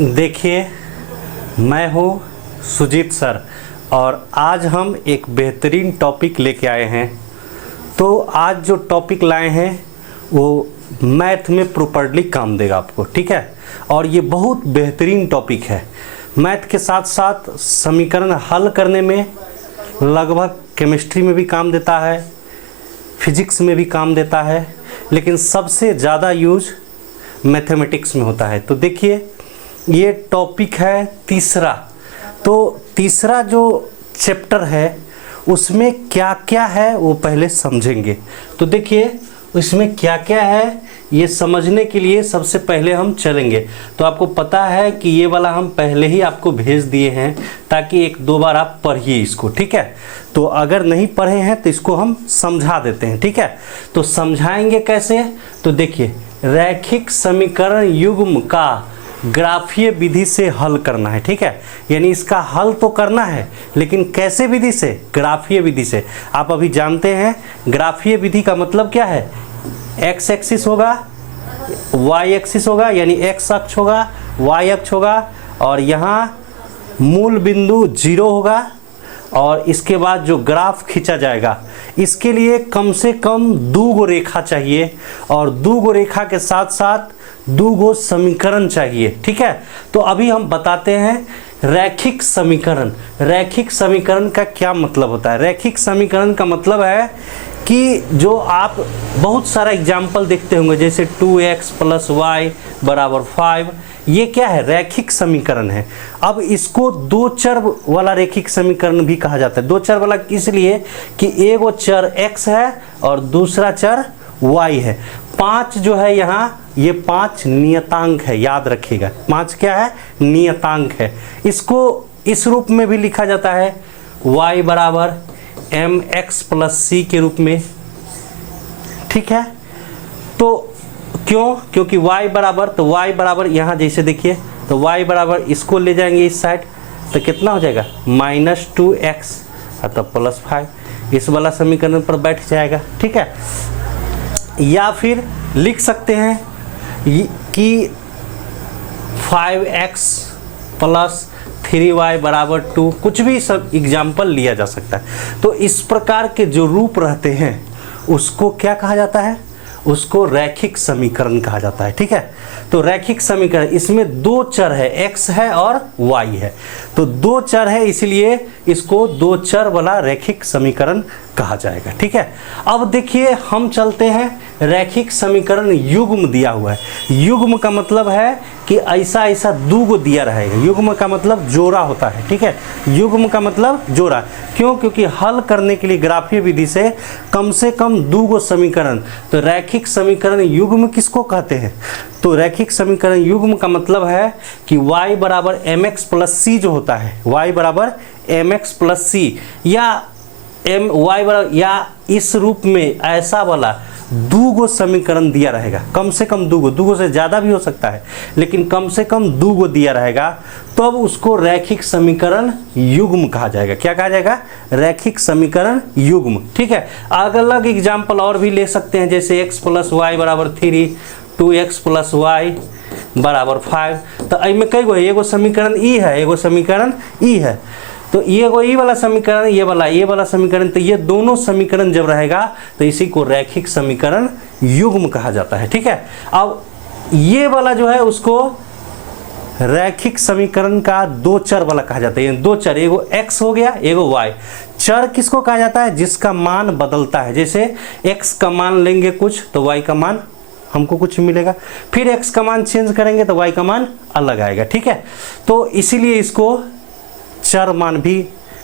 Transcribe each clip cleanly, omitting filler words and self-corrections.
देखिए, मैं हूँ सुजीत सर और आज हम एक बेहतरीन टॉपिक लेके आए हैं। तो आज जो टॉपिक लाए हैं वो मैथ में प्रॉपर्ली काम देगा आपको, ठीक है। और ये बहुत बेहतरीन टॉपिक है। मैथ के साथ साथ समीकरण हल करने में, लगभग केमिस्ट्री में भी काम देता है, फिजिक्स में भी काम देता है, लेकिन सबसे ज़्यादा यूज मैथमेटिक्स में होता है। तो देखिए, ये टॉपिक है तीसरा। तो तीसरा जो चैप्टर है उसमें क्या क्या है वो पहले समझेंगे। तो देखिए, इसमें क्या क्या है ये समझने के लिए सबसे पहले हम चलेंगे। तो आपको पता है कि ये वाला हम पहले ही आपको भेज दिए हैं ताकि एक दो बार आप पढ़िए इसको, ठीक है। तो अगर नहीं पढ़े हैं तो इसको हम समझा देते हैं, ठीक है। तो समझाएंगे कैसे? तो देखिए, रैखिक समीकरण युग्म का ग्राफीय विधि से हल करना है, ठीक है। यानी इसका हल तो करना है, लेकिन कैसे विधि से? ग्राफीय विधि से। आप अभी जानते हैं ग्राफीय विधि का मतलब क्या है। एक्स एक्सिस होगा, वाई एक्सिस होगा, यानी एक्स अक्ष होगा, वाई अक्ष होगा, और यहाँ मूल बिंदु 0 होगा, और इसके बाद जो ग्राफ खींचा जाएगा इसके लिए कम से कम 2 रेखा चाहिए, और 2 रेखा के साथ साथ 2 समीकरण चाहिए, ठीक है। तो अभी हम बताते हैं रैखिक समीकरण। रैखिक समीकरण का क्या मतलब होता है? रैखिक समीकरण का मतलब है कि जो आप बहुत सारा एग्जाम्पल देखते होंगे, जैसे 2x + y = 5, ये क्या है? रैखिक समीकरण है। अब इसको 2 चर वाला रैखिक समीकरण भी कहा जाता है। 2 चर वाला इसलिए कि एगो चर x है और दूसरा चर y है। 5 जो है यहाँ, ये 5 नियतांक है, याद रखिएगा। 5 क्या है? नियतांक है। इसको इस रूप में भी लिखा जाता है, y = mx + c के रूप में, ठीक है। तो क्यों? क्योंकि y बराबर, तो y बराबर यहाँ जैसे देखिए, तो y बराबर इसको ले जाएंगे इस साइड, तो कितना हो जाएगा? -2x तो +5, इस वाला समीकरण पर बैठ जाएगा, ठीक है। या फिर लिख सकते हैं कि 5x + 3y = 2, कुछ भी सब एग्जाम्पल लिया जा सकता है। तो इस प्रकार के जो रूप रहते हैं उसको क्या कहा जाता है? उसको रैखिक समीकरण कहा जाता है, ठीक है। तो रैखिक समीकरण, इसमें 2 चर है, x है और y है। तो 2 चर है, इसलिए इसको 2 चर वाला रैखिक समीकरण कहा जाएगा, ठीक है। अब देखिए, हम चलते हैं रैखिक समीकरण युग्म दिया हुआ है। युग्म का मतलब है कि ऐसा ऐसा 2 दिया रहेगा। युग्म का मतलब जोड़ा होता है, ठीक है। युग्म का मतलब जोड़ा। क्यों? क्योंकि हल करने के लिए ग्राफीय विधि से कम 2 समीकरण। तो रैखिक समीकरण युग्म किसको कहते हैं? तो रैखिक समीकरण युग्म का मतलब है कि y = mx + c जो होता है, y = mx + c, या इस रूप में ऐसा वाला 2 समीकरण दिया रहेगा। कम से कम 2 से ज़्यादा भी हो सकता है, लेकिन कम से कम 2 दिया रहेगा, तो अब उसको रैखिक समीकरण युग्म कहा जाएगा। क्या कहा जाएगा? रैखिक समीकरण युग्म, ठीक है। अलग एग्जाम्पल और भी ले सकते हैं, जैसे x + y = 3, 2x + y = 5। तो इनमें कई गो है, एगो समीकरण ई है, एगो समीकरण ई है। तो ये को ई वाला समीकरण, ये वाला समीकरण, तो ये दोनों समीकरण जब रहेगा तो इसी को रैखिक समीकरण युग्म कहा जाता है, ठीक है। अब ये वाला जो है उसको रैखिक समीकरण का 2 चर वाला कहा जाता है। 2 चर, एगो x हो गया, एगो y। चर किसको कहा जाता है? जिसका मान बदलता है। जैसे x का मान लेंगे कुछ तो y का मान हमको कुछ मिलेगा, फिर x का मान चेंज करेंगे तो y का मान अलग आएगा, ठीक है। तो इसीलिए इसको चर मान भी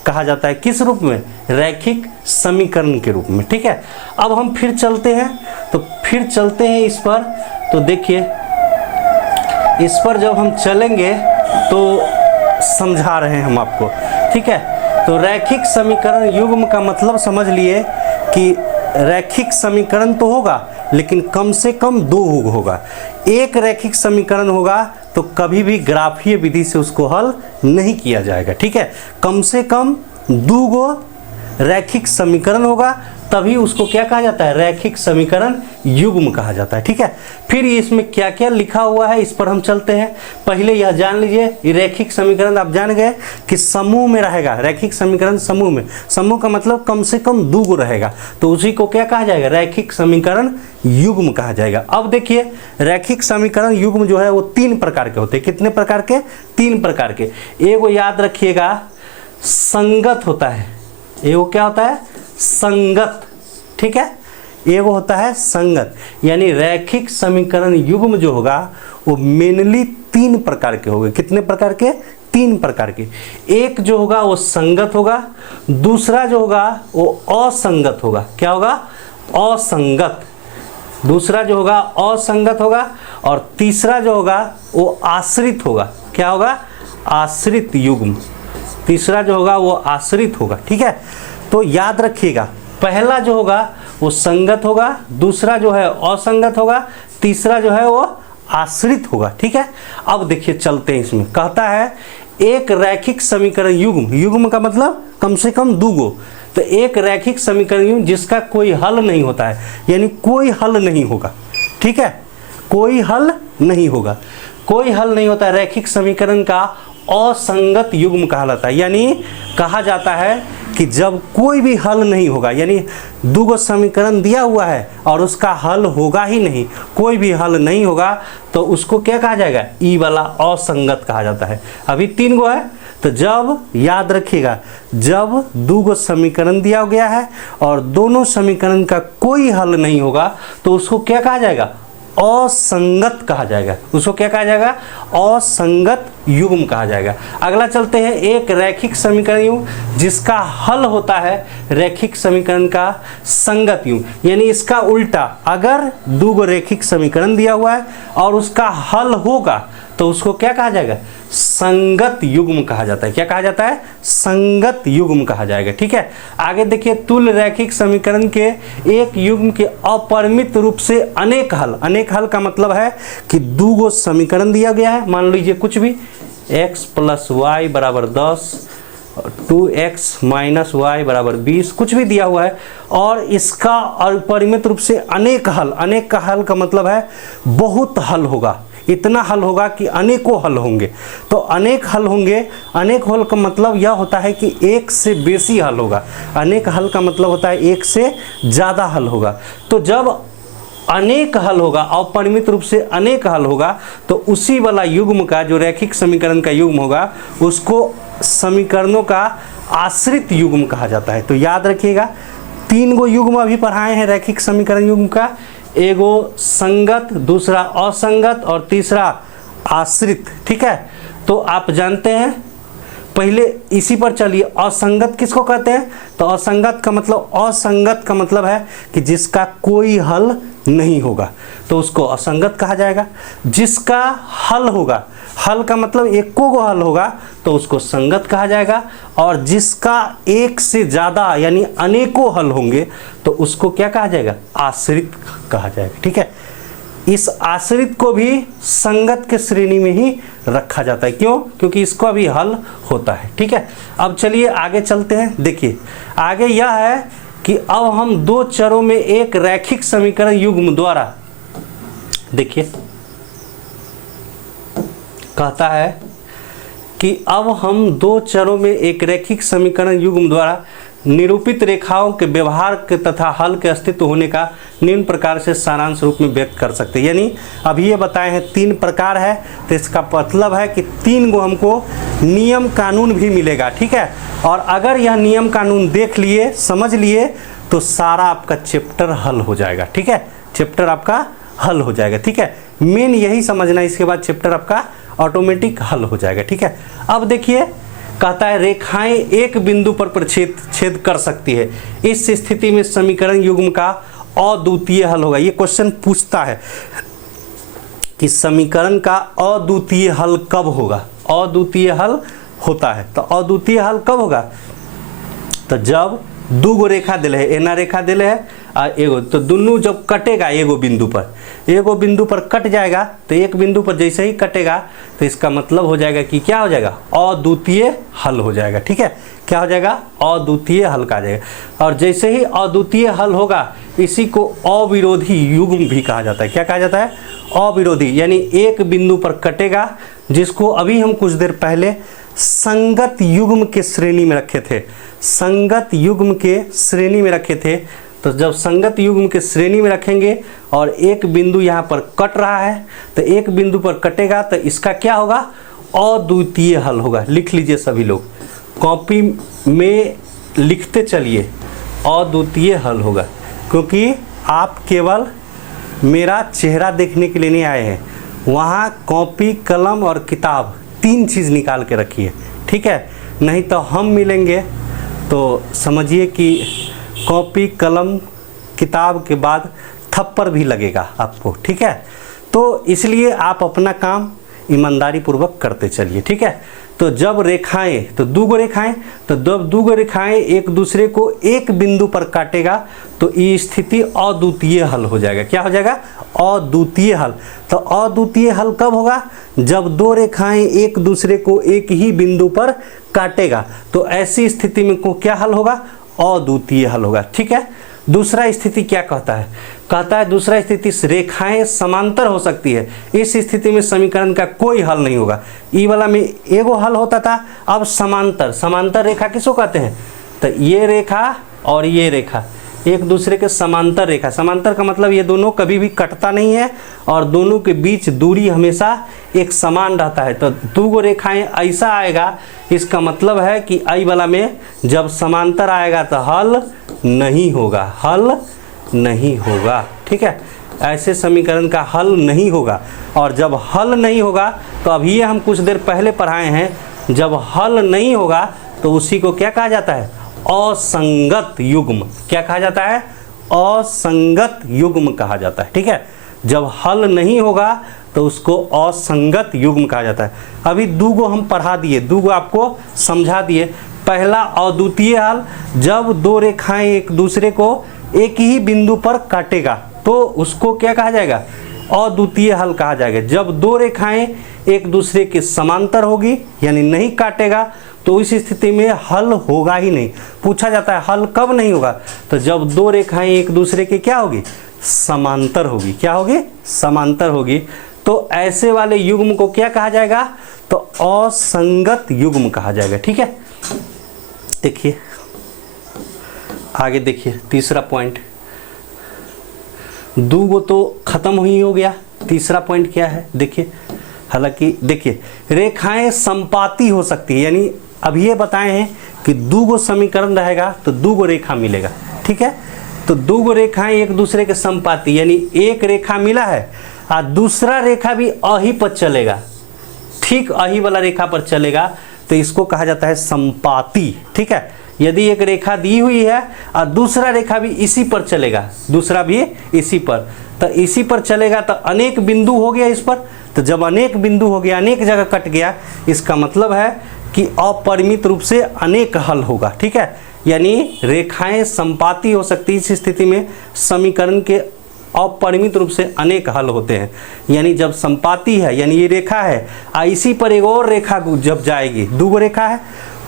कहा जाता है। किस रूप में? रैखिक समीकरण के रूप में, ठीक है। अब हम फिर चलते हैं, तो फिर चलते हैं इस पर। तो देखिए, इस पर जब हम चलेंगे तो समझा रहे हैं हम आपको, ठीक है। तो रैखिक समीकरण युग्म का मतलब समझ लिए कि रैखिक समीकरण तो होगा, लेकिन कम से कम 2 होगा। एक रैखिक समीकरण होगा तो कभी भी ग्राफीय विधि से उसको हल नहीं किया जाएगा, ठीक है। कम से कम 2 रैखिक समीकरण होगा तभी उसको क्या कहा जाता है, रैखिक समीकरण युग्म कहा जाता है। ठीक है, फिर इसमें क्या क्या लिखा हुआ है इस पर हम चलते हैं। पहले यह जान लीजिए, ये रैखिक समीकरण आप जान गए कि समूह में रहेगा। रैखिक समीकरण समूह में, समूह का मतलब कम से कम 2 गो रहेगा, तो उसी को क्या कहा जाएगा, रैखिक समीकरण युग्म कहा जाएगा। अब देखिए, रैखिक समीकरण युग्म जो है वो 3 प्रकार के होते हैं। कितने प्रकार के, 3 प्रकार के। एगो याद रखिएगा, संगत होता है। एगो क्या होता है, संगत। ठीक है, एगो होता है संगत, यानी रैखिक समीकरण युग्म जो होगा वो मेनली 3 प्रकार के होंगे। कितने प्रकार के, 3 प्रकार के। एक जो होगा वो संगत होगा, दूसरा जो होगा वो असंगत होगा। क्या होगा, असंगत। दूसरा जो होगा असंगत होगा, और तीसरा जो होगा वो आश्रित होगा। क्या होगा, आश्रित युग्म। तीसरा जो होगा वो आश्रित होगा। ठीक है, तो याद रखिएगा, पहला जो होगा वो संगत होगा, दूसरा जो है असंगत होगा, तीसरा जो है वो आश्रित होगा। ठीक है, अब देखिए चलते हैं इसमें। कहता है एक रैखिक समीकरण युग्म, युग्म का मतलब कम से कम 2 गो, तो एक रैखिक समीकरण युग्म जिसका कोई हल नहीं होता है, यानी कोई हल नहीं होगा। ठीक है, कोई हल नहीं होगा, कोई हल नहीं होता है, रैखिक समीकरण का असंगत युग्म कहा जाता है। यानी कहा जाता है कि जब कोई भी हल नहीं होगा, यानी 2 गो समीकरण दिया हुआ है और उसका हल होगा ही नहीं, कोई भी हल नहीं होगा, तो उसको क्या कहा जाएगा, ई वाला असंगत कहा जाता है। अभी 3 गो है, तो जब याद रखिएगा, जब 2 गो समीकरण दिया गया है और दोनों समीकरण का कोई हल नहीं होगा, तो उसको क्या कहा जाएगा, असंगत कहा जाएगा। उसको क्या कहा जाएगा, असंगत युग्म कहा जाएगा। अगला चलते हैं, एक रैखिक समीकरण युग्म जिसका हल होता है रैखिक समीकरण का संगत युग्म, यानी इसका उल्टा, अगर 2 गो रैखिक समीकरण दिया हुआ है और उसका हल होगा तो उसको क्या कहा जाएगा, संगत युग्म कहा जाता है। क्या कहा जाता है, संगत युग्म कहा जाएगा। ठीक है, आगे देखिए, तुल्य रैखिक समीकरण के एक युग्म के अपरिमित रूप से अनेक हल। अनेक हल का मतलब है कि 2 गो समीकरण दिया गया है, मान लीजिए कुछ भी, x + y = 10, 2x - y = 20, कुछ भी दिया हुआ है, और इसका अपरिमित रूप से अनेक हल। अनेक का हल का मतलब है बहुत हल होगा, इतना हल होगा कि अनेकों हल होंगे। तो अनेक हल होंगे, अनेक हल का मतलब यह होता है कि एक से बेसी हल होगा। अनेक हल का मतलब होता है एक से ज़्यादा हल होगा। तो जब अनेक हल होगा, अपरिमित रूप से अनेक हल होगा, तो उसी वाला युग्म का, जो रैखिक समीकरण का युग्म होगा, उसको समीकरणों का आश्रित युग्म कहा जाता है। तो याद रखिएगा, 3 गो युग्म अभी पढ़ाए हैं रैखिक समीकरण युग्म का, एगो संगत, दूसरा असंगत और तीसरा आश्रित। ठीक है, तो आप जानते हैं, पहले इसी पर चलिए। असंगत किसको कहते हैं, तो असंगत का मतलब, असंगत का मतलब है कि जिसका कोई हल नहीं होगा, तो उसको असंगत कहा जाएगा। जिसका हल होगा, हल का मतलब एको गो हल होगा, तो उसको संगत कहा जाएगा। और जिसका एक से ज़्यादा यानी अनेकों हल होंगे, तो उसको क्या कहा जाएगा, आश्रित कहा जाएगा। ठीक है, इस आश्रित को भी संगत के श्रेणी में ही रखा जाता है। क्यों, क्योंकि इसको भी हल होता है। ठीक है, अब चलिए आगे चलते हैं। देखिए, आगे यह है कि अब हम 2 चरों में एक रैखिक समीकरण युग्म द्वारा, देखिए कहता है कि अब हम 2 चरों में एक रैखिक समीकरण युग्म द्वारा निरूपित रेखाओं के व्यवहार के तथा हल के अस्तित्व होने का निम्न प्रकार से सारांश रूप में व्यक्त कर सकते हैं। यानी अभी ये बताए हैं 3 प्रकार है, तो इसका मतलब है कि 3 गो हमको नियम कानून भी मिलेगा। ठीक है, और अगर यह नियम कानून देख लिए, समझ लिए, तो सारा आपका चैप्टर हल हो जाएगा। ठीक है, चैप्टर आपका हल हो जाएगा। ठीक है, मेन यही समझना, इसके बाद चैप्टर आपका ऑटोमेटिक हल हो जाएगा। ठीक है, अब देखिए, कहता है रेखाएं एक बिंदु पर छेद कर सकती है, इस स्थिति में समीकरण युग्म का अद्वितीय हल होगा। ये क्वेश्चन पूछता है कि समीकरण का अद्वितीय हल कब होगा। अद्वितीय हल होता है, तो अद्वितीय हल कब होगा, तो जब 2 गो रेखा दिले है, एना रेखा दिले है एगो, तो दोनों जब कटेगा एगो बिंदु पर कट जाएगा, तो एक बिंदु पर जैसे ही कटेगा तो इसका मतलब हो जाएगा कि क्या हो जाएगा, अद्वितीय हल हो जाएगा। ठीक है, क्या हो जाएगा, अद्वितीय हल का जाएगा। और जैसे ही अद्वितीय हल होगा इसी को अविरोधी युग्म भी कहा जाता है। क्या कहा जाता है, अविरोधी, यानी एक बिंदु पर कटेगा, जिसको अभी हम कुछ देर पहले संगत युग्म के श्रेणी में रखे थे, संगत युग्म के श्रेणी में रखे थे। तो जब संगत युग्म के श्रेणी में रखेंगे और एक बिंदु यहाँ पर कट रहा है, तो एक बिंदु पर कटेगा तो इसका क्या होगा, अद्वितीय हल होगा। लिख लीजिए सभी लोग, कॉपी में लिखते चलिए, अद्वितीय हल होगा, क्योंकि आप केवल मेरा चेहरा देखने के लिए नहीं आए हैं, वहाँ कॉपी कलम और किताब 3 चीज़ निकाल के रखिए। ठीक है, नहीं तो हम मिलेंगे तो समझिए कि कॉपी कलम किताब के बाद थप्पड़ भी लगेगा आपको। ठीक है, तो इसलिए आप अपना काम ईमानदारी पूर्वक करते चलिए। ठीक है, तो जब रेखाएं, तो दो रेखाएं, तो जब दो रेखाएं एक दूसरे को एक बिंदु पर काटेगा तो ये स्थिति अद्वितीय हल हो जाएगा। क्या हो जाएगा, अद्वितीय हल। तो अद्वितीय हल कब होगा, जब दो रेखाएं एक दूसरे को एक ही बिंदु पर काटेगा, तो ऐसी स्थिति में को क्या हल होगा, अद्वितीय हल होगा। ठीक है, दूसरा स्थिति क्या कहता है, कहता है दूसरा स्थिति रेखाएं समांतर हो सकती है। इस स्थिति में समीकरण का कोई हल नहीं होगा। ई वाला में एगो हल होता था, अब समांतर, समांतर रेखा किसको कहते हैं, तो ये रेखा और ये रेखा एक दूसरे के समांतर रेखा, समांतर का मतलब ये दोनों कभी भी कटता नहीं है और दोनों के बीच दूरी हमेशा एक समान रहता है। तो दो रेखाएं ऐसा आएगा, इसका मतलब है कि आई वाला में जब समांतर आएगा तो हल नहीं होगा, हल नहीं होगा। ठीक है, ऐसे समीकरण का हल नहीं होगा। और जब हल नहीं होगा तो अभी हम कुछ देर पहले पढ़ाए हैं, जब हल नहीं होगा तो उसी को क्या कहा जाता है, असंगत युग्म। क्या कहा जाता है, असंगत युग्म कहा जाता है। ठीक है, जब हल नहीं होगा तो उसको असंगत युग्म कहा जाता है। अभी दूगो हम पढ़ा दिए, दूगो आपको समझा दिए। पहला अद्वितीय हल, जब दो रेखाएं एक दूसरे को एक ही बिंदु पर काटेगा तो उसको क्या कहा जाएगा, अद्वितीय हल कहा जाएगा। जब दो रेखाएं एक दूसरे के समांतर होगी यानी नहीं काटेगा तो इस स्थिति में हल होगा ही नहीं। पूछा जाता है हल कब नहीं होगा, तो जब दो रेखाएं एक दूसरे के क्या होगी, समांतर होगी। क्या होगी, समांतर होगी। तो ऐसे वाले युग्म को क्या कहा जाएगा, तो असंगत युग्म कहा जाएगा। ठीक है, देखिए आगे देखिए, तीसरा पॉइंट, दूगो तो खत्म ही हो गया, तीसरा पॉइंट क्या है देखिए। हालांकि देखिए रेखाएं संपाती हो सकती है, यानी अभी ये बताए हैं कि दूगो समीकरण रहेगा तो दूगो रेखा मिलेगा। ठीक है, तो दूगो रेखाएं एक दूसरे के संपाती, यानी एक रेखा मिला है और दूसरा रेखा भी अही पर चलेगा, ठीक अही वाला रेखा पर चलेगा, तो इसको कहा जाता है संपाती। ठीक है, यदि एक रेखा दी हुई है और दूसरा रेखा भी इसी पर चलेगा, दूसरा भी इसी पर, तो इसी पर चलेगा तो अनेक बिंदु हो गया इस पर, तो जब अनेक बिंदु हो गया, अनेक जगह कट गया, इसका मतलब है कि अपरिमित रूप से अनेक हल होगा। ठीक है, यानी रेखाएं संपाती हो सकती है। इस स्थिति में समीकरण के अपरिमित रूप से अनेक हल होते हैं। यानी जब संपाती है, यानी ये रेखा है और इसी पर एक और रेखा जब जाएगी, दो रेखा है,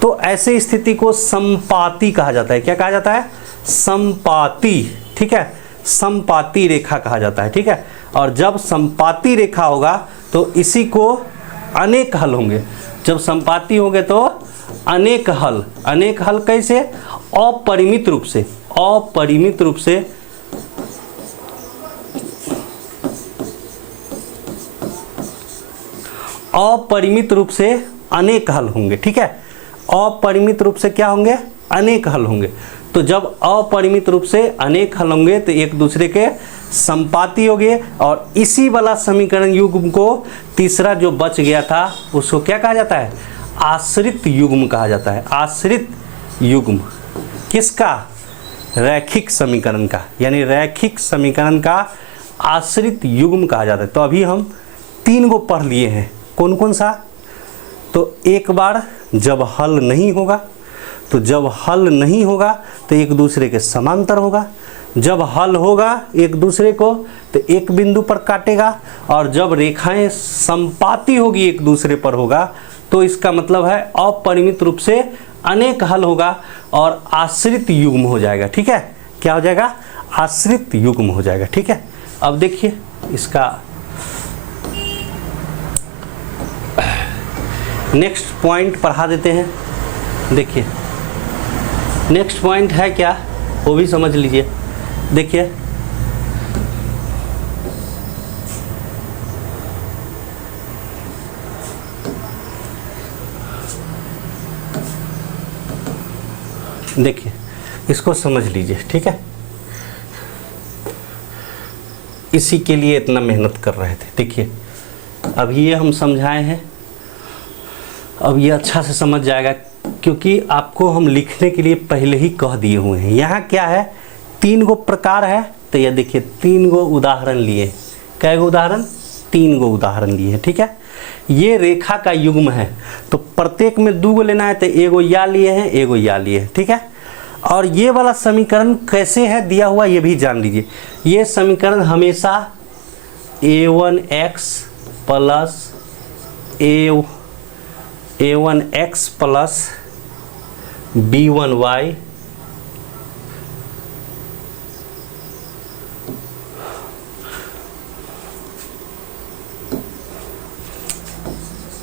तो ऐसे स्थिति को संपाती कहा जाता है। क्या कहा जाता है, संपाती। ठीक है, संपाती रेखा कहा जाता है। ठीक है, और जब संपाती रेखा होगा तो इसी को अनेक हल होंगे। जब संपाती होंगे तो अनेक हल, अनेक हल कैसे, अपरिमित रूप से, अपरिमित रूप से अपरिमित रूप से अनेक हल होंगे। ठीक है, अपरिमित रूप से क्या होंगे, अनेक हल होंगे। तो जब अपरिमित रूप से अनेक हल होंगे तो एक दूसरे के संपाती होंगे, और इसी वाला समीकरण युग्म को तीसरा जो बच गया था उसको क्या कहा जाता है, आश्रित युग्म कहा जाता है। आश्रित युग्म किसका, रैखिक समीकरण का, यानी रैखिक समीकरण का आश्रित युग्म कहा जाता है। तो अभी हम 3 गो पढ़ लिए हैं, कौन कौन सा, तो एक बार जब हल नहीं होगा, तो जब हल नहीं होगा तो एक दूसरे के समांतर होगा, जब हल होगा एक दूसरे को तो एक बिंदु पर काटेगा, और जब रेखाएं संपाती होगी एक दूसरे पर होगा तो इसका मतलब है अपरिमित रूप से अनेक हल होगा और आश्रित युग्म हो जाएगा। ठीक है, क्या हो जाएगा? आश्रित युग्म हो जाएगा। ठीक है, अब देखिए इसका नेक्स्ट पॉइंट पढ़ा देते हैं। देखिए नेक्स्ट पॉइंट है क्या, वो भी समझ लीजिए। देखिए देखिए इसको समझ लीजिए। ठीक है, इसी के लिए इतना मेहनत कर रहे थे। देखिए अब ये हम समझाए हैं, अब ये अच्छा से समझ जाएगा क्योंकि आपको हम लिखने के लिए पहले ही कह दिए हुए हैं। यहाँ क्या है, 3 गो प्रकार है, तो ये देखिए 3 गो उदाहरण लिए। कै गो उदाहरण? 3 गो उदाहरण लिए। ठीक है, ये रेखा का युग्म है तो प्रत्येक में 2 गो लेना है, तो एगो या लिए हैं, एगो या लिए हैं। ठीक है, और ये वाला समीकरण कैसे है दिया हुआ ये भी जान लीजिए। ये समीकरण हमेशा a1x plus a1x plus b1y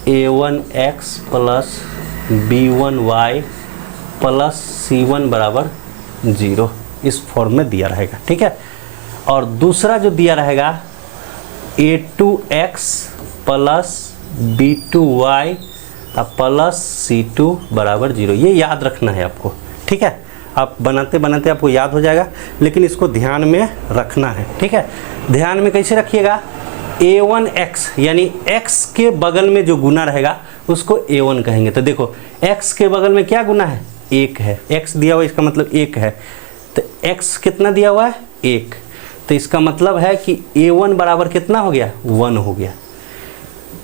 a1x plus b1y plus c1 बराबर 0 इस फॉर्म में दिया रहेगा। ठीक है, और दूसरा जो दिया रहेगा a2x plus b2y plus c2 बराबर 0, ये याद रखना है आपको। ठीक है, आप बनाते बनाते आपको याद हो जाएगा, लेकिन इसको ध्यान में रखना है। ठीक है, ध्यान में कैसे रखिएगा, a1x यानी x के बगल में जो गुना रहेगा उसको a1 कहेंगे। तो देखो x के बगल में क्या गुना है, 1 है। x दिया हुआ इसका मतलब 1 है, तो x कितना दिया हुआ है, 1, तो इसका मतलब है कि a1 बराबर कितना हो गया, 1 हो गया।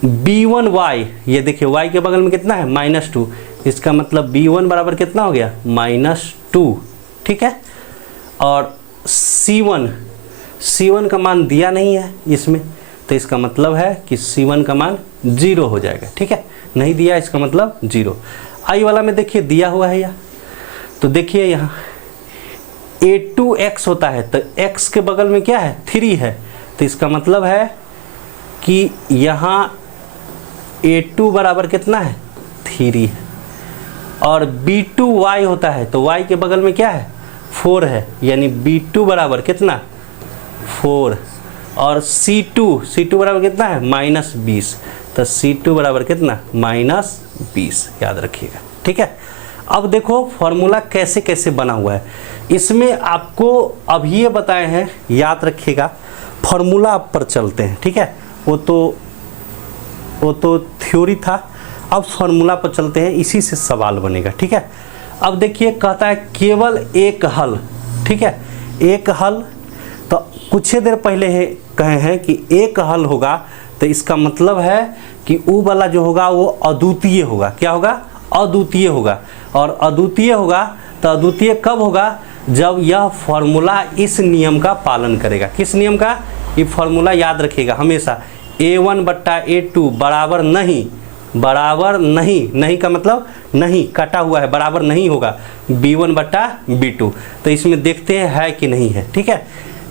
b1y, ये देखिए y के बगल में कितना है, -2, इसका मतलब b1 बराबर कितना हो गया, -2। ठीक है, और c1 का मान दिया नहीं है इसमें, तो इसका मतलब है कि c1 का मान 0 हो जाएगा। ठीक है, नहीं दिया इसका मतलब 0। आई वाला में देखिए दिया हुआ है या, तो देखिए यहाँ a2x होता है, तो x के बगल में क्या है, 3 है, तो इसका मतलब है कि यहाँ a2 बराबर कितना है, 3 है। और b2y होता है, तो y के बगल में क्या है, 4 है, यानी b2 बराबर कितना, 4। और c2 बराबर कितना है, -20, तो c2 बराबर कितना, -20, याद रखिएगा। ठीक है, अब देखो फॉर्मूला कैसे कैसे बना हुआ है, इसमें आपको अभी ये बताए हैं, याद रखिएगा। फॉर्मूला आप पर चलते हैं। ठीक है, वो तो थ्योरी था, अब फॉर्मूला पर चलते हैं, इसी से सवाल बनेगा। ठीक है, अब देखिए कहता है केवल एक हल। ठीक है, एक हल, तो कुछ ही देर पहले कहे हैं कि एक हल होगा, तो इसका मतलब है कि वो वाला जो होगा वो अद्वितीय होगा। क्या होगा, अद्वितीय होगा। और अद्वितीय होगा तो अद्वितीय कब होगा, जब यह फॉर्मूला इस नियम का पालन करेगा। किस नियम का, ये फॉर्मूला याद रखिएगा हमेशा, a1 बट्टा a2 बराबर नहीं, बराबर नहीं, नहीं का मतलब नहीं, कटा हुआ है, बराबर नहीं होगा b1 बट्टा b2। तो इसमें देखते हैं है कि नहीं है। ठीक है,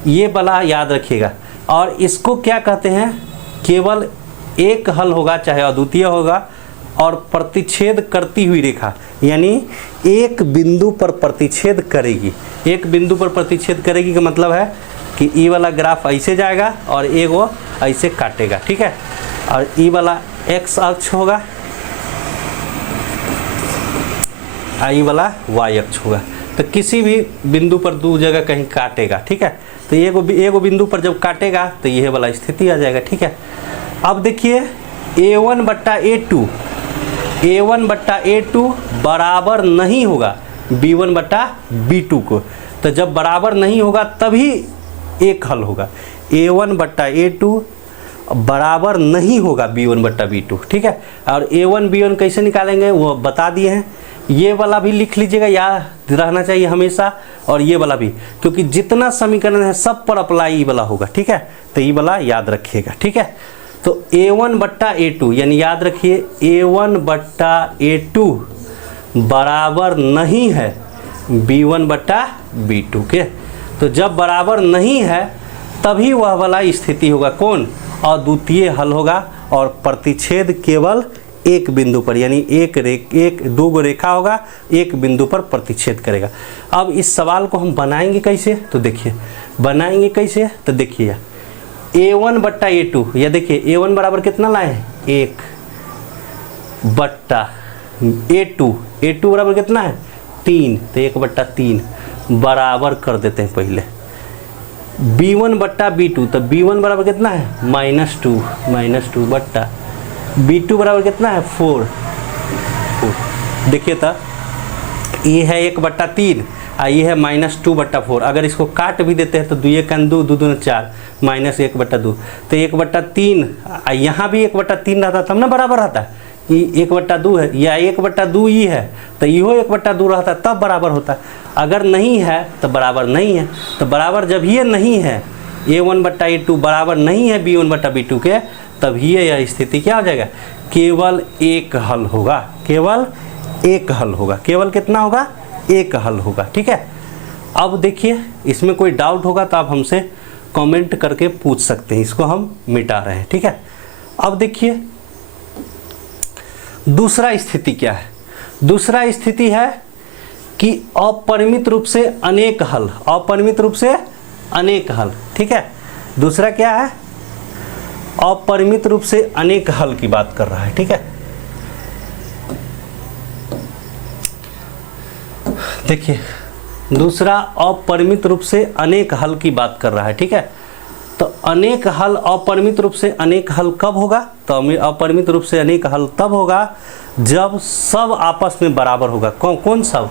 ये वाला याद रखिएगा। और इसको क्या कहते हैं, केवल एक हल होगा, चाहे अद्वितीय होगा, और प्रतिच्छेद करती हुई रेखा, यानी एक बिंदु पर प्रतिच्छेद करेगी। एक बिंदु पर प्रतिच्छेद करेगी का मतलब है कि ई वाला ग्राफ ऐसे जाएगा और एगो ऐसे काटेगा। ठीक है, और ई वाला x अक्ष होगा, ई वाला y अक्ष होगा, तो किसी भी बिंदु पर 2 जगह कहीं काटेगा। ठीक है, तो एगो बिंदु पर जब काटेगा तो यह वाला स्थिति आ जाएगा। ठीक है, अब देखिए a1 बट्टा a2 बराबर नहीं होगा b1 बट्टा b2 को, तो जब बराबर नहीं होगा तभी एक हल होगा। a1 बट्टा a2 बराबर नहीं होगा B1 बट्टा B2, ठीक है। और A1 B1 कैसे निकालेंगे वो बता दिए हैं। ये वाला भी लिख लीजिएगा, याद रहना चाहिए हमेशा, और ये वाला भी, क्योंकि जितना समीकरण है सब पर अप्लाई वाला होगा, ठीक है। तो ये वाला याद रखिएगा, ठीक है। तो A1 बट्टा A2 यानी याद रखिए A1 बट्टा A2 बराबर नहीं है B1 बट्टा B2 के। तो जब बराबर नहीं है तभी वह वाला स्थिति होगा, कौन, अद्वितीय हल होगा, और प्रतिच्छेद केवल एक बिंदु पर, यानी एक दो गो रेखा होगा, एक बिंदु पर प्रतिच्छेद करेगा। अब इस सवाल को हम बनाएंगे कैसे, तो देखिए बनाएंगे कैसे, तो देखिए A1 बट्टा A2, या देखिए A1 बराबर कितना लाए हैं, 1 बट्टा A2 बराबर कितना है 3, तो 1 बट्टा 3 बराबर कर देते हैं पहले B1 बट्टा B2, तो B1 बराबर कितना है -2 बट्टा B2 बराबर कितना है 4। देखिए तो ये है 1 बट्टा 3 और ये है -2 बट्टा 4। अगर इसको काट भी देते हैं तो 2 1 2 2 2 4 -1 बट्टा 2, तो 1 बट्टा 3, यहाँ भी 1 बट्टा 3 रहता तब ना बराबर रहता है। ये 1 बट्टा 2 है या 1 बट्टा 2 ही है, तो इहो 1 बट्टा 2 रहता तब बराबर होता। अगर नहीं है तो बराबर नहीं है, तो बराबर जब ये नहीं है A1 बट्टा A2 बराबर नहीं है B1 बट्टा B2 के, तब यह स्थिति क्या हो जाएगा, केवल एक हल होगा, केवल एक हल होगा। केवल कितना होगा, एक हल होगा, ठीक है। अब देखिए इसमें कोई डाउट होगा तो आप हमसे कमेंट करके पूछ सकते हैं, इसको हम मिटा रहे हैं, ठीक है। अब देखिए दूसरा स्थिति क्या है, दूसरा स्थिति है कि अपरिमित रूप से अनेक हल, अपरिमित रूप से अनेक हल, ठीक है। दूसरा क्या है, अपरिमित रूप से अनेक हल की बात कर रहा है, ठीक है। देखिए दूसरा अपरिमित रूप से अनेक हल की बात कर रहा है, ठीक है। तो अनेक हल, अपरिमित रूप से अनेक हल कब होगा, तो अपरिमित रूप से अनेक हल तब होगा जब सब आपस में बराबर होगा। कौन सब,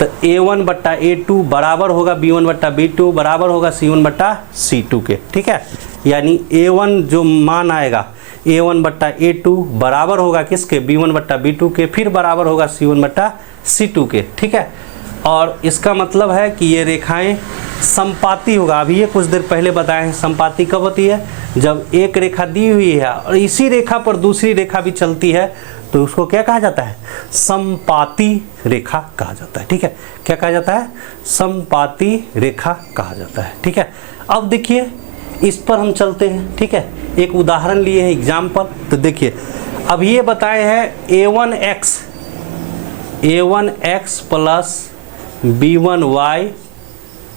तो A1 बट्टा A2 बराबर होगा B1 बट्टा B2 बराबर होगा C1 बट्टा C2 के, ठीक है। यानी A1 जो मान आएगा A1 बट्टा A2 बराबर होगा किसके, B1 बट्टा B2 के, फिर बराबर होगा C1 बट्टा C2 के, ठीक है। और इसका मतलब है कि ये रेखाएं संपाती होगा। अभी ये कुछ देर पहले बताए हैं संपाती कब होती है, जब एक रेखा दी हुई है और इसी रेखा पर दूसरी रेखा भी चलती है, तो उसको क्या कहा जाता है, संपाती रेखा कहा जाता है, ठीक है। क्या कहा जाता है, संपाती रेखा कहा जाता है, ठीक है। अब देखिए इस पर हम चलते हैं, ठीक है। एक उदाहरण लिए हैं एग्जाम्पल, तो देखिए अब ये बताए हैं A1x plus B1y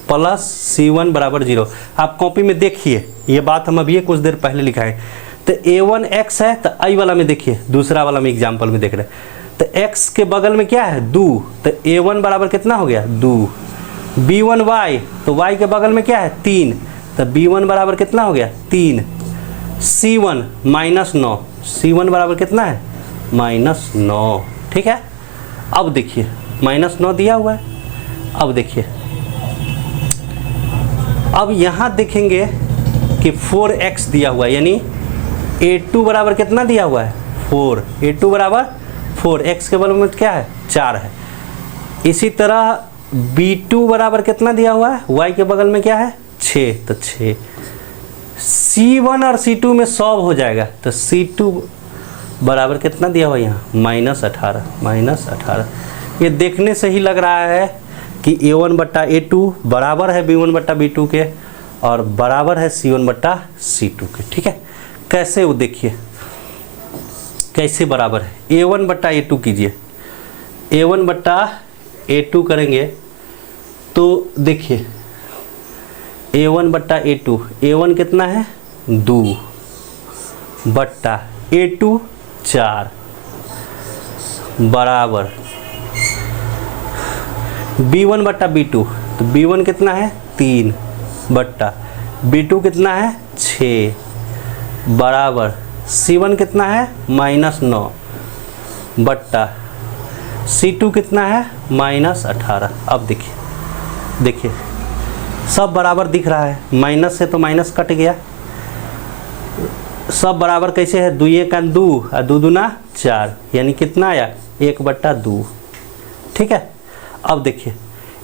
plus C1 बराबर 0। आप कॉपी में देखिए ये बात हम अभी कुछ देर पहले लिखा है। तो A1x है, तो आई वाला में देखिए, दूसरा वाला में एग्जाम्पल में देख रहे हैं, तो x के बगल में क्या है 2, तो A1 बराबर कितना हो गया 2। B1y, तो y के बगल में क्या है 3, तो B1 बराबर कितना हो गया 3। C1 -9, C1 बराबर कितना है -9, ठीक है। अब देखिए -9 दिया हुआ है। अब देखिए अब यहाँ देखेंगे कि 4x दिया हुआ है, यानी A2 बराबर कितना दिया हुआ है 4, A2 बराबर 4, x के बगल में क्या है 4 है। इसी तरह B2 बराबर कितना दिया हुआ है, y के बगल में क्या है 6, तो 6। C1 और C2 में सॉल्व हो जाएगा, तो C2 बराबर कितना दिया हुआ है यहाँ -18। ये देखने से ही लग रहा है कि A1 बट्टा A2 बराबर है B1 बट्टा B2 के और बराबर है C1 बट्टा C2 के, ठीक है। कैसे वो देखिए कैसे बराबर है, A1 बट्टा A2 कीजिए, A1 बट्टा A2 करेंगे तो देखिए A1 बट्टा A2, A1 कितना है 2 बट्टा A2 4 बराबर B1 बट्टा B2, तो B1 कितना है 3 बट्टा B2 कितना है 6 बराबर C1 कितना है -9 बट्टा C2 कितना है -18। अब देखिए सब बराबर दिख रहा है, माइनस से तो माइनस कट गया, सब बराबर कैसे है, 2 1 2 और 2 दूना 4, यानी कितना आया 1/2। ठीक है, अब देखिए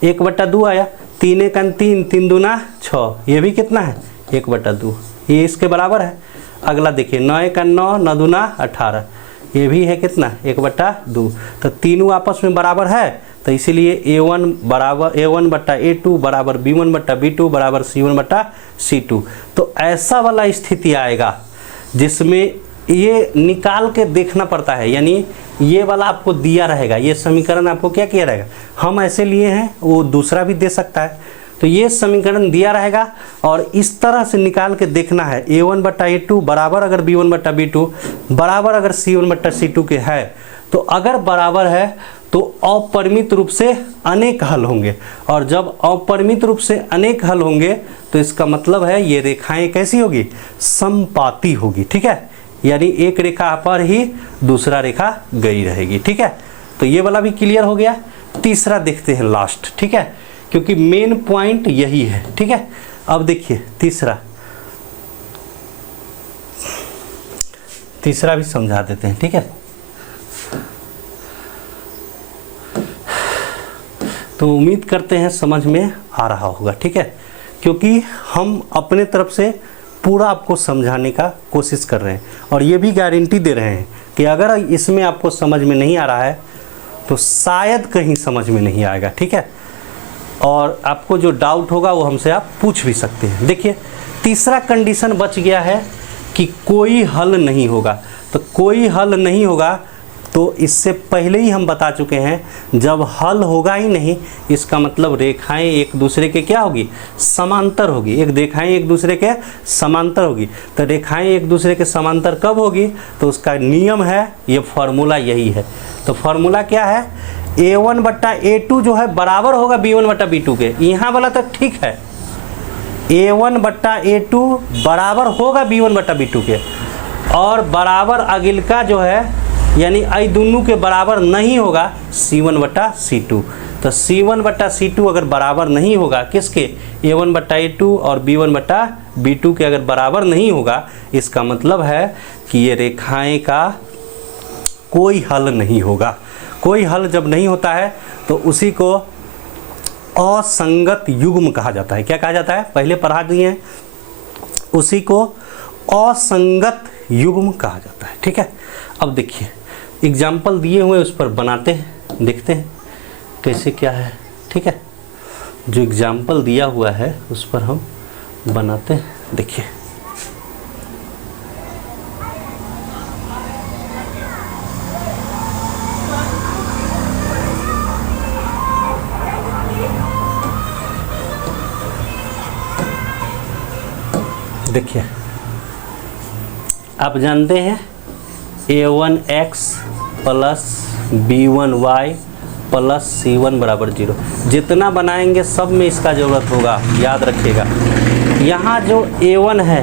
1/2 आया, 3 1 3, 3 दूना 6, ये भी कितना है 1/2, ये इसके बराबर है। अगला देखिए 9 1 9, 9 दूना 18, ये भी है कितना 1/2। तो तीनों आपस में बराबर है, तो इसीलिए A1 बराबर A1/A2 बराबर B1/B2 बराबर C1/C2। तो ऐसा वाला स्थिति आएगा जिसमें ये निकाल के देखना पड़ता है, यानी ये वाला आपको दिया रहेगा, ये समीकरण आपको क्या किया रहेगा, हम ऐसे लिए हैं, वो दूसरा भी दे सकता है। तो ये समीकरण दिया रहेगा और इस तरह से निकाल के देखना है A1/A2 बराबर अगर B1/B2 बराबर अगर C1/C2 के है, तो अगर बराबर है तो अपरिमित रूप से अनेक हल होंगे, और जब अपरिमित रूप से अनेक हल होंगे तो इसका मतलब है ये रेखाएं कैसी होगी, समपाती होगी। ठीक है, यानी एक रेखा पर ही दूसरा रेखा गई रहेगी। ठीक है, तो ये वाला भी क्लियर हो गया। तीसरा देखते हैं लास्ट, ठीक है, क्योंकि मेन पॉइंट यही है। ठीक है, अब देखिए तीसरा भी समझा देते हैं। ठीक है, तो उम्मीद करते हैं समझ में आ रहा होगा। ठीक है, क्योंकि हम अपने तरफ से पूरा आपको समझाने का कोशिश कर रहे हैं और ये भी गारंटी दे रहे हैं कि अगर इसमें आपको समझ में नहीं आ रहा है तो शायद कहीं समझ में नहीं आएगा। ठीक है, और आपको जो डाउट होगा वो हमसे आप पूछ भी सकते हैं। देखिए तीसरा कंडीशन बच गया है कि कोई हल नहीं होगा। तो कोई हल नहीं होगा तो इससे पहले ही हम बता चुके हैं, जब हल होगा ही नहीं इसका मतलब रेखाएं एक दूसरे के क्या होगी, समांतर होगी। एक रेखाएं एक दूसरे के समांतर होगी। तो रेखाएं एक दूसरे के समांतर कब होगी, तो उसका नियम है, ये फॉर्मूला यही है। तो फॉर्मूला क्या है, A1/A2 जो है बराबर होगा B1/B2 के। यहाँ वाला तो ठीक है, A1/A2 बराबर होगा B1/B2 के, और बराबर अगिल का जो है यानी आई दोनों के बराबर नहीं होगा C1/C2। तो C1/C2 अगर बराबर नहीं होगा किसके, A1/A2 और B1/B2 के अगर बराबर नहीं होगा, इसका मतलब है कि ये रेखाएं का कोई हल नहीं होगा। कोई हल जब नहीं होता है तो उसी को असंगत युग्म कहा जाता है। क्या कहा जाता है, पहले पढ़ा दिए हैं, उसी को असंगत युग्म कहा जाता है। ठीक है, अब देखिए एग्जाम्पल दिए हुए उस पर बनाते हैं, देखते हैं कैसे क्या है। ठीक है, जो एग्जाम्पल दिया हुआ है उस पर हम बनाते हैं। देखिए देखिए आप जानते हैं A1x plus B1y plus C1 बराबर 0। जितना बनाएंगे सब में इसका ज़रूरत होगा, याद रखिएगा। यहाँ जो A1 है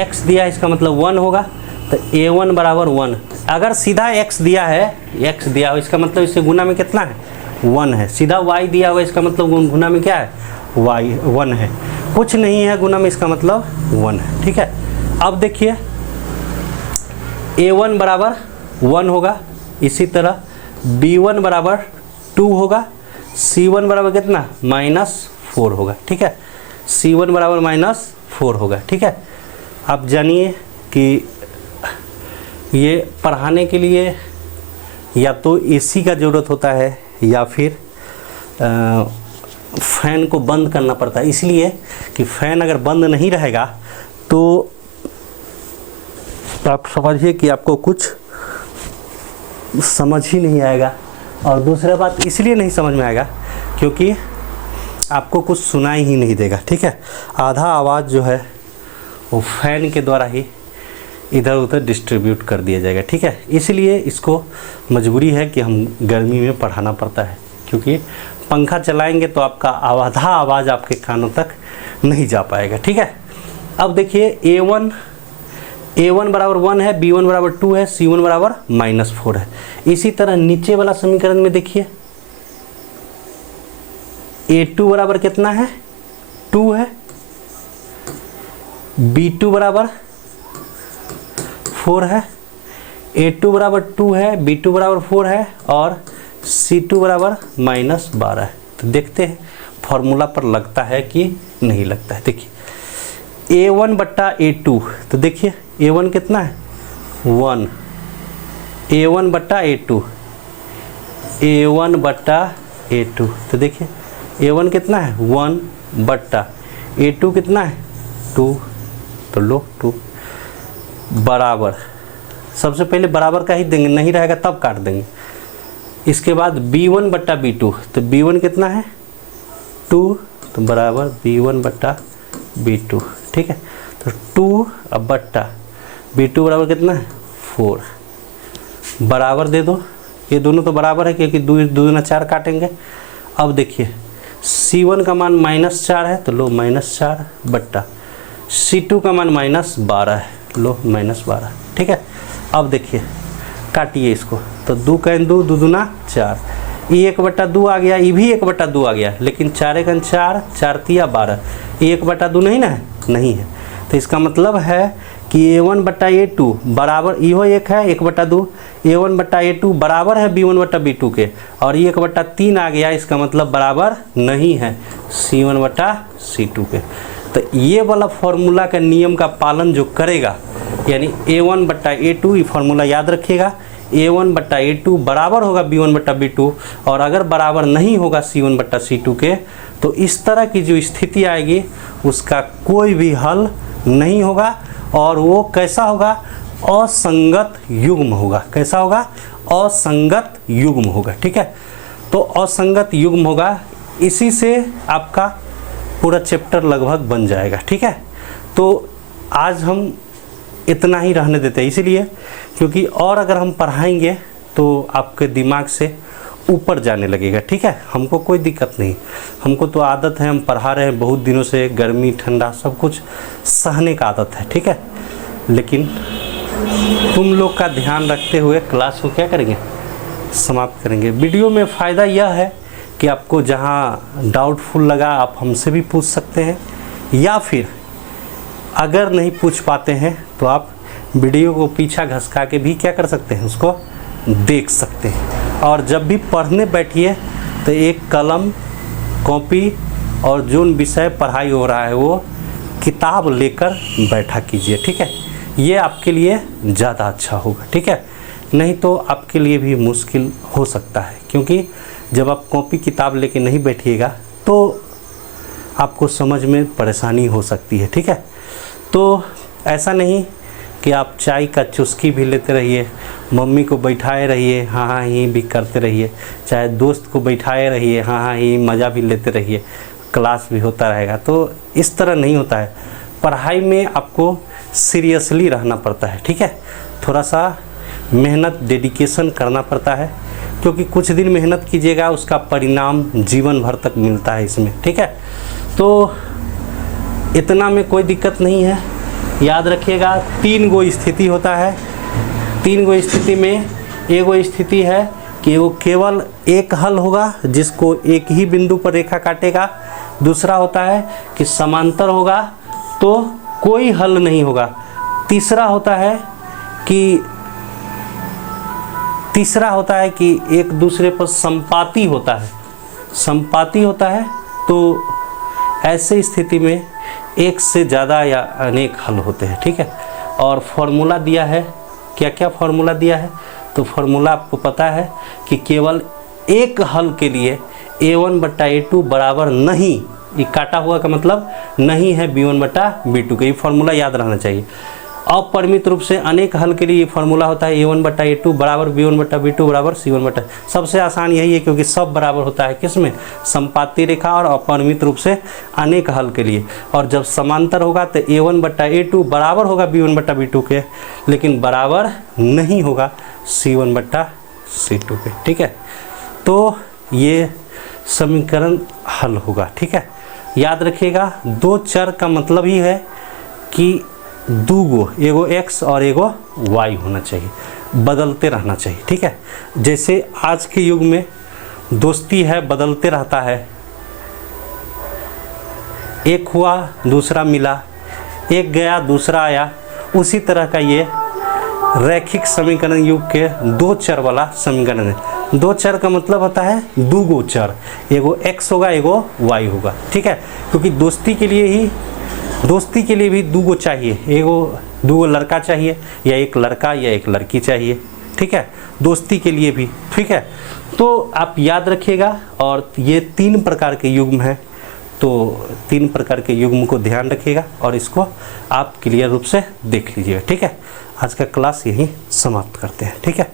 x दिया है, इसका मतलब 1 होगा, तो A1 बराबर 1। अगर सीधा x दिया है, x दिया हो इसका मतलब इससे गुना में कितना है 1 है। सीधा y दिया हुआ इसका मतलब गुना में क्या है y 1 है। कुछ नहीं है गुना में, इसका मतलब 1 है। ठीक है, अब देखिए A1 बराबर 1 होगा, इसी तरह B1 बराबर 2 होगा, C1 बराबर कितना -4 होगा। ठीक है, C1 बराबर -4 होगा। ठीक है, आप जानिए कि ये पढ़ाने के लिए या तो AC का ज़रूरत होता है या फिर फ़ैन को बंद करना पड़ता है, इसलिए कि फ़ैन अगर बंद नहीं रहेगा तो आप समझिए कि आपको कुछ समझ ही नहीं आएगा। और दूसरा बात इसलिए नहीं समझ में आएगा क्योंकि आपको कुछ सुनाई ही नहीं देगा। ठीक है, आधा आवाज़ जो है वो फ़ैन के द्वारा ही इधर उधर डिस्ट्रीब्यूट कर दिया जाएगा। ठीक है, इसलिए इसको मजबूरी है कि हम गर्मी में पढ़ाना पड़ता है, क्योंकि पंखा चलाएंगे तो आपका आधा आवाज़ आपके कानों तक नहीं जा पाएगा। ठीक है, अब देखिए A1 बराबर 1 है, B1 बराबर 2 है, C1 बराबर -4 है। इसी तरह नीचे वाला समीकरण में देखिए A2 बराबर कितना है 2 है, B2 बराबर 4 है, A2 बराबर 2 है, B2 बराबर 4 है और C2 बराबर -12 है। तो देखते हैं फॉर्मूला पर लगता है कि नहीं लगता है। देखिए A1 बट्टा A2, तो देखिए A1 कितना है 1, A1 बट्टा A2, A1 बट्टा A2, तो देखिए A1 कितना है 1 बट्टा A2 कितना है 2, तो लो 2 बराबर, सबसे पहले बराबर का ही देंगे, नहीं रहेगा तब काट देंगे। इसके बाद B1 बट्टा B2, तो B1 कितना है 2, तो बराबर B1 बट्टा B2, ठीक है। तो 2 अब बट्टा B2 बराबर कितना है 4, बराबर दे दो, ये दोनों तो बराबर है क्योंकि 2 दूना 4 काटेंगे। अब देखिए C1 का मान -4 है, तो लो -4 बट्टा C2 का मान -12 है, लो -12, ठीक है। अब देखिए काटिए इसको, तो 2 का 2 दूना 4, ये 1 बट्टा 2 आ गया, ये भी 1 बट्टा 2 आ गया, लेकिन 4 एक 4, 4 तिया 12, ये 1 बट्टा 2 नहीं ना है, नहीं है। तो इसका मतलब है कि A1 बट्टा A2 बराबर, इहो 1 है 1 बट्टा 2, A1 बट्टा A2 बराबर है B1 बट्टा B2 के, और ये 1 बट्टा 3 आ गया, इसका मतलब बराबर नहीं है C1 बट्टा C2 के। तो ये वाला फॉर्मूला का नियम का पालन जो करेगा, यानी A1 बट्टा A2, ये फार्मूला याद रखिएगा, A1 बट्टा A2 बराबर होगा B1 बट्टा B2, और अगर बराबर नहीं होगा C1 बट्टा C2 के, तो इस तरह की जो स्थिति आएगी उसका कोई भी हल नहीं होगा, और वो कैसा होगा असंगत युग्म होगा। कैसा होगा असंगत युग्म होगा, ठीक है। तो असंगत युग्म होगा, इसी से आपका पूरा चैप्टर लगभग बन जाएगा, ठीक है। तो आज हम इतना ही रहने देते हैं, इसीलिए क्योंकि और अगर हम पढ़ाएंगे तो आपके दिमाग से ऊपर जाने लगेगा, ठीक है। हमको कोई दिक्कत नहीं, हमको तो आदत है, हम पढ़ा रहे हैं बहुत दिनों से, गर्मी ठंडा सब कुछ सहने का आदत है, ठीक है। लेकिन तुम लोग का ध्यान रखते हुए क्लास को क्या करेंगे समाप्त करेंगे। वीडियो में फ़ायदा यह है कि आपको जहाँ डाउटफुल लगा आप हमसे भी पूछ सकते हैं, या फिर अगर नहीं पूछ पाते हैं तो आप वीडियो को पीछा घसका के भी क्या कर सकते हैं, उसको देख सकते हैं। और जब भी पढ़ने बैठिए तो एक कलम कॉपी और जो विषय पढ़ाई हो रहा है वो किताब लेकर बैठा कीजिए, ठीक है। ये आपके लिए ज़्यादा अच्छा होगा, ठीक है। नहीं तो आपके लिए भी मुश्किल हो सकता है, क्योंकि जब आप कॉपी किताब लेके नहीं बैठिएगा तो आपको समझ में परेशानी हो सकती है, ठीक है। तो ऐसा नहीं कि आप चाय का चुस्की भी लेते रहिए, मम्मी को बैठाए रहिए, हाँ हाँ ही भी करते रहिए, चाहे दोस्त को बैठाए रहिए, हाँ हाँ ही मज़ा भी लेते रहिए, क्लास भी होता रहेगा। तो इस तरह नहीं होता है, पढ़ाई में आपको सीरियसली रहना पड़ता है, ठीक है। थोड़ा सा मेहनत डेडिकेशन करना पड़ता है, क्योंकि कुछ दिन मेहनत कीजिएगा उसका परिणाम जीवन भर तक मिलता है इसमें, ठीक है। तो इतना में कोई दिक्कत नहीं है, याद रखिएगा 3 गो स्थिति होता है। 3 गो स्थिति में एगो स्थिति है कि वो केवल एक हल होगा जिसको एक ही बिंदु पर रेखा काटेगा, दूसरा होता है कि समांतर होगा तो कोई हल नहीं होगा, तीसरा होता है कि एक दूसरे पर संपाती होता है, तो ऐसे स्थिति में एक से ज़्यादा या अनेक हल होते हैं, ठीक है। और फॉर्मूला दिया है, क्या क्या फॉर्मूला दिया है, तो फॉर्मूला आपको पता है कि केवल एक हल के लिए A1 बट्टा A2 बराबर नहीं, ये काटा हुआ का मतलब नहीं है B1 बट्टा B2 का, ये फॉर्मूला याद रहना चाहिए। अपरिमित रूप से अनेक हल के लिए ये फॉर्मूला होता है A1 बट्टा A2 बराबर B1 बट्टा B2 बराबर C1 बट्टा, सबसे आसान यही है क्योंकि सब बराबर होता है किसमें, संपाती रेखा और अपरिमित रूप से अनेक हल के लिए। और जब समांतर होगा तो A1 बट्टा A2 बराबर होगा B1 बट्टा B2 के, लेकिन बराबर नहीं होगा C1 बट्टा C2 के, ठीक है। तो ये समीकरण हल होगा, ठीक है। याद रखिएगा 2 चर का मतलब ही है कि 2 गो, एगो x और एगो y होना चाहिए, बदलते रहना चाहिए, ठीक है। जैसे आज के युग में दोस्ती है, बदलते रहता है, एक हुआ दूसरा मिला, एक गया दूसरा आया, उसी तरह का ये रैखिक समीकरण युग के दो चर वाला समीकरण है। दो चर का मतलब होता है दो गो चर, एगो x होगा एगो y होगा, ठीक है। क्योंकि दोस्ती के लिए भी दो गो चाहिए, एगो दो गो लड़का चाहिए या एक लड़का या एक लड़की चाहिए, ठीक है, दोस्ती के लिए भी, ठीक है। तो आप याद रखिएगा। और ये तीन प्रकार के युग्म हैं, तो तीन प्रकार के युग्म को ध्यान रखिएगा और इसको आप क्लियर रूप से देख लीजिएगा, ठीक है। आज का क्लास यहीं समाप्त करते हैं, ठीक है।